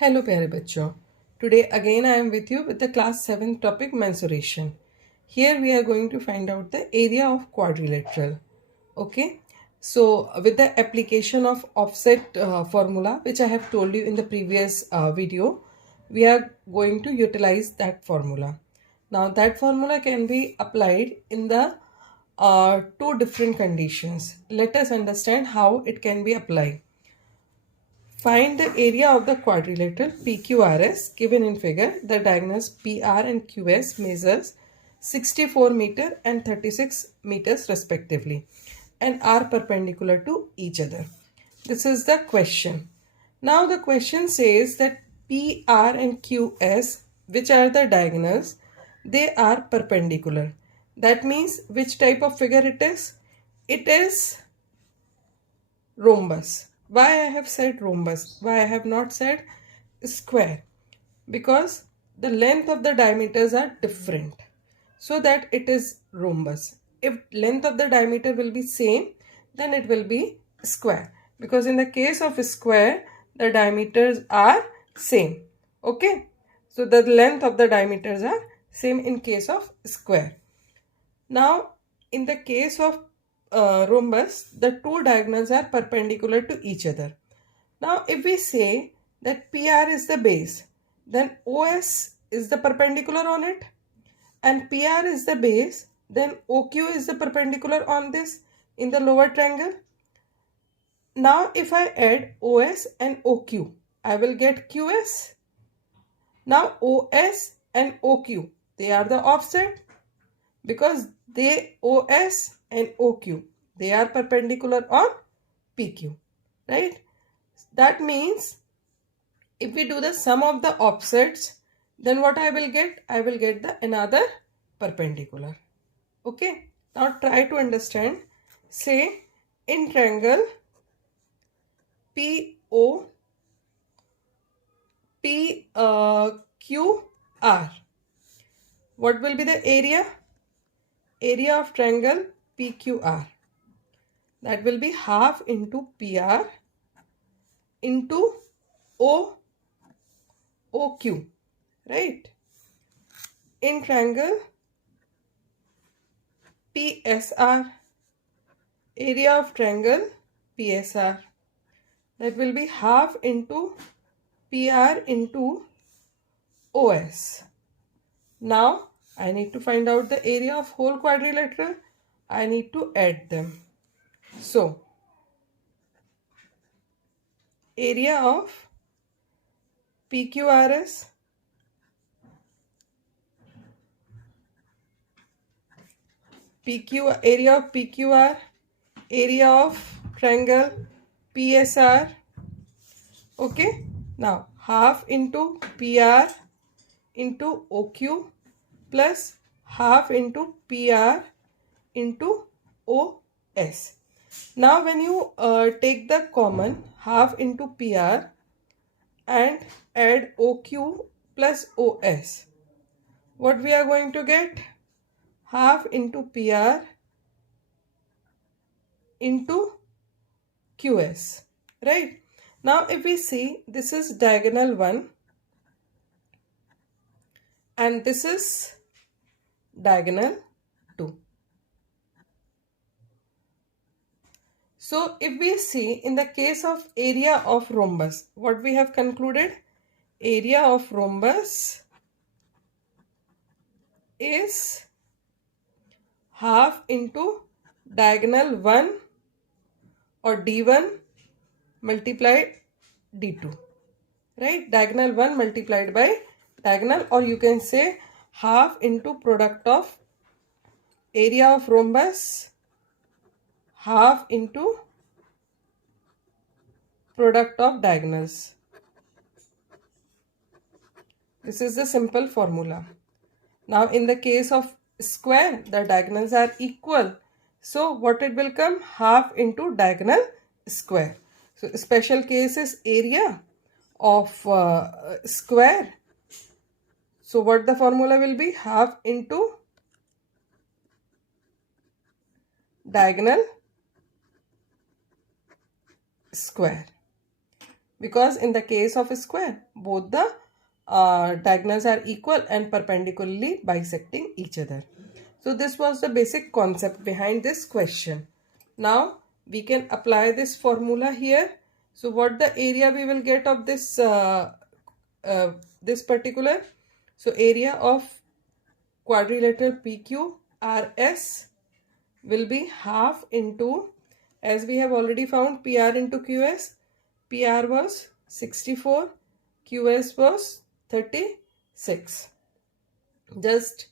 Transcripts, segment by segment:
Hello प्यारे बच्चों, today again I am with you with the class 7 topic mensuration. Here we are going to find out the area of quadrilateral. Okay, so with the application of offset formula which I have told you in the previous video, we are going to utilize that formula. Now that formula can be applied in the two different conditions. Let us understand how it can be applied. Find the area of the quadrilateral PQRS given in figure. The diagonals PR and QS measures 64 meter and 36 meters respectively and are perpendicular to each other. This is the question. Now the question says that PR and QS, which are the diagonals, they are perpendicular. That means which type of figure it is? It is rhombus. Why I have said rhombus? Why I have not said square? Because the length of the diameters are different, so that it is rhombus. If length of the diameter will be same, then it will be square, because in the case of square the diameters are same. Okay, so the length of the diameters are same in case of square. Now in the case of rhombus, the two diagonals are perpendicular to each other. Now if we say that PR is the base, then OS is the perpendicular on it, and PR is the base, then OQ is the perpendicular on this in the lower triangle. Now if I add OS and OQ, I will get QS. Now OS and OQ, they are the offset, because they OS and OQ, they are perpendicular on PQ, right? That means if we do the sum of the offsets, then what I will get? I will get the another perpendicular. Okay, now try to understand. Say in triangle PO PQR, what will be the area? Area of triangle PQR, that will be half into PR into OQ, right? In triangle PSR, area of triangle PSR, that will be half into PR into OS. Now I need to find out the area of whole quadrilateral. I need to add them. So area of PQRS area of PQR, area of triangle PSR. Okay, now half into PR into OQ plus half into PR into OS. Now when you take the common half into PR and add OQ plus OS, what we are going to get? Half into PR into QS, right? Now if we see, this is diagonal 1 and this is diagonal 2. So if we see in the case of area of rhombus, what we have concluded? Area of rhombus is half into diagonal 1 or D1 multiplied D2, right? Diagonal 1 multiplied by diagonal, or you can say half into product of area of rhombus half into product of diagonals. This is the simple formula. Now in the case of square, the diagonals are equal. So what it will come? Half into diagonal square. So special case is area of square. So what the formula will be? Half into diagonal square. because in the case of a square, both the diagonals are equal and perpendicularly bisecting each other. So this was the basic concept behind this question. Now we can apply this formula here. So what the area we will get of this this particular, so area of quadrilateral PQRS will be half into, as we have already found, PR into QS. PR was 64, QS was 36. Just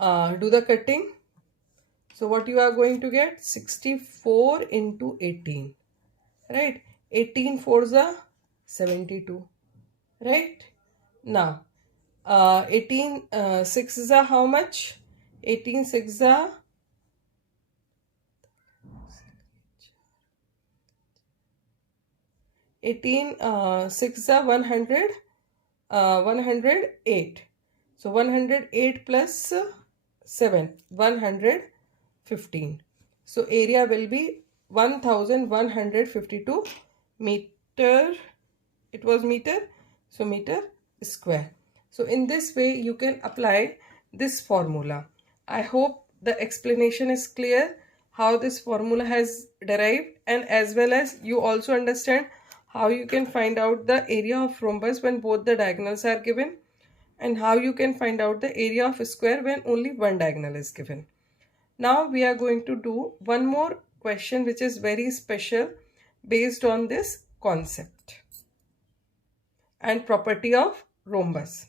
do the cutting. So what you are going to get? 64 into 18. Right? 18 fours are 72. Right? Now, 18 6s are how much? 18 6s are 18 6 are 100, 108. So 108 plus 7, 115. So area will be 1152 meter. It was meter, so meter square. So in this way you can apply this formula. I hope the explanation is clear how this formula has derived, and as well as you also understand how you can find out the area of rhombus when both the diagonals are given, and how you can find out the area of a square when only one diagonal is given. Now we are going to do one more question which is very special based on this concept and property of rhombus.